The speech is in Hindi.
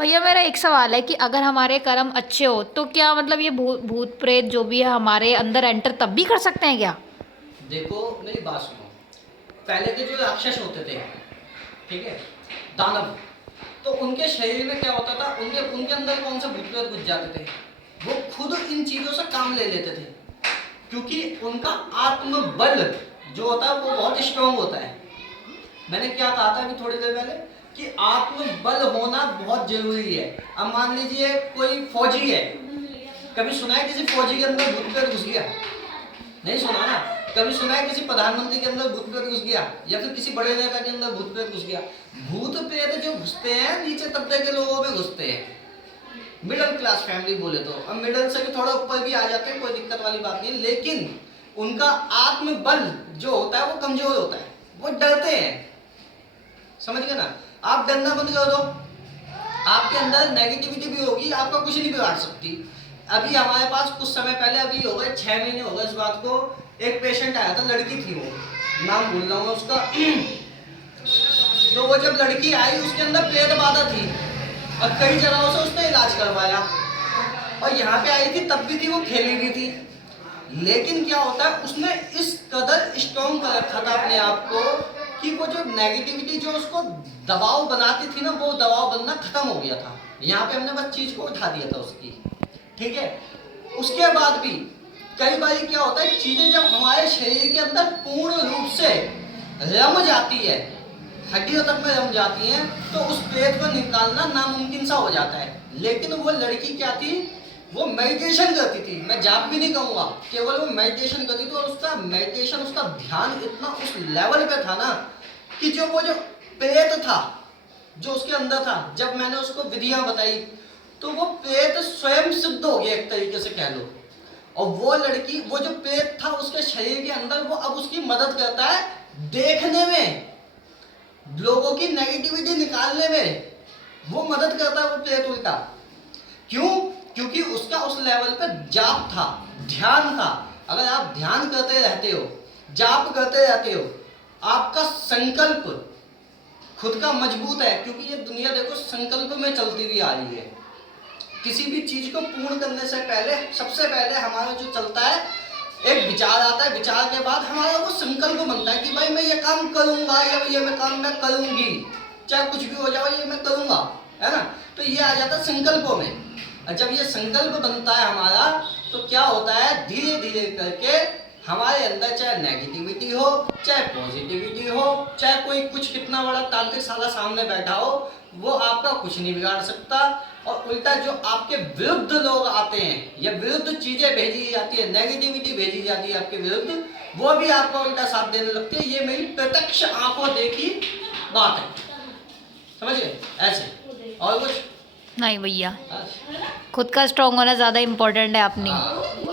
भैया मेरा एक सवाल है कि अगर हमारे कर्म अच्छे हो तो क्या मतलब ये भूत प्रेत जो भी है हमारे अंदर एंटर तब भी कर सकते हैं क्या? देखो मेरी बात सुनो। पहले के जो राक्षस होते थे, ठीक है, दानव, तो उनके शरीर में क्या होता था, उनके उनके अंदर कौन सा भूत प्रेत घुस जाते थे, वो खुद इन चीजों से काम ले लेते थे, क्योंकि उनका आत्मबल जो होता है वो बहुत स्ट्रांग होता है। मैंने क्या कहा था अभी थोड़ी देर पहले कि आत्मबल होना बहुत जरूरी है। अब मान लीजिए कोई फौजी है, कभी सुना है किसी फौजी के अंदर भूत प्रेत घुस गया? नहीं सुना ना। कभी सुना है किसी प्रधानमंत्री के अंदर भूत प्रेत घुस गया, या फिर किसी बड़े नेता के अंदर भूत प्रेत घुस गया? भूत प्रेत जो घुसते हैं नीचे तबके के लोगों में घुसते हैं, मिडिल क्लास फैमिली बोले तो। अब मिडिल से भी थोड़ा ऊपर भी आ जाते हैं, कोई दिक्कत वाली बात नहीं, लेकिन उनका आत्मबल जो होता है वो कमजोर होता है, वो डरते हैं। समझ गए ना? आप डरना बंद कर दो, आपके अंदर नेगेटिविटी भी होगी, आपका कुछ नहीं बिगाड़ सकती। अभी हमारे पास कुछ समय पहले, अभी हो गए 6 महीने हो गए इस बात को, एक पेशेंट आया था, लड़की थी, वो नाम भूल रहा हूँ उसका। तो वो जब लड़की आई उसके अंदर प्रेत बाधा थी और कई जगहों से उसने इलाज करवाया, और यहाँ पे आई थी तब भी थी, वो खेली भी थी। लेकिन क्या होता है, उसने इस कदर स्ट्रॉन्ग कर रखा था अपने आप को कि वो जो नेगेटिविटी जो उसको दबाव बनाती थी ना, वो दबाव बनना खत्म हो गया था। यहाँ पे हमने बस चीज को उठा दिया था उसकी, ठीक है। उसके बाद भी कई बार क्या होता है, चीजें जब हमारे शरीर के अंदर पूर्ण रूप से रम जाती है, हड्डियों तक में रम जाती हैं, तो उस प्रेत को निकालना नामुमकिन सा हो जाता है। लेकिन वो लड़की क्या थी, वो मेडिटेशन करती थी, मैं जाप भी नहीं कहूंगा, केवल वो मेडिटेशन करती थी, और उसका मेडिटेशन, उसका ध्यान इतना उस लेवल पे था ना कि जो वो जो प्रेत था जो उसके अंदर था, जब मैंने उसको विधियां बताई तो वो प्रेत स्वयं सिद्ध हो गया, एक तरीके से कह लो। और वो लड़की, वो जो प्रेत था उसके शरीर के अंदर, वो अब उसकी मदद करता है देखने में, लोगों की नेगेटिविटी निकालने में वो मदद करता है वो प्रेत उल्टा। क्यों? क्योंकि उसका उस लेवल पे जाप था, ध्यान था। अगर आप ध्यान करते रहते हो, जाप करते रहते हो, आपका संकल्प खुद का मजबूत है, क्योंकि ये दुनिया देखो संकल्प में चलती हुई आ रही है। किसी भी चीज को पूर्ण करने से पहले, सबसे पहले हमारा जो चलता है, एक विचार आता है, विचार के बाद हमारा वो संकल्प बनता है कि भाई मैं ये काम करूंगा, या ये मैं काम मैं करूंगी, चाहे कुछ भी हो जाए ये मैं करूंगा, है ना? तो ये आ जाता है संकल्पों में। और जब ये संकल्प बनता है हमारा, तो क्या होता है, धीरे धीरे करके हमारे अंदर चाहे नेगेटिविटी हो, चाहे पॉजिटिविटी हो, चाहे कोई कुछ कितना बड़ा तांत्रिक साला सामने बैठा हो, वो आपका कुछ नहीं बिगाड़ सकता। और उल्टा जो आपके विरुद्ध लोग आते हैं, या विरुद्ध चीजें भेजी जाती है, नेगेटिविटी भेजी जाती है आपके विरुद्ध, वो भी आपका उल्टा साथ देने लगते हैं। ये मेरी प्रत्यक्ष आंखों देखी बात है, समझिए ऐसे। और कुछ नहीं भैया, खुद का स्ट्रांग होना ज़्यादा इम्पोर्टेंट है अपनी। हाँ।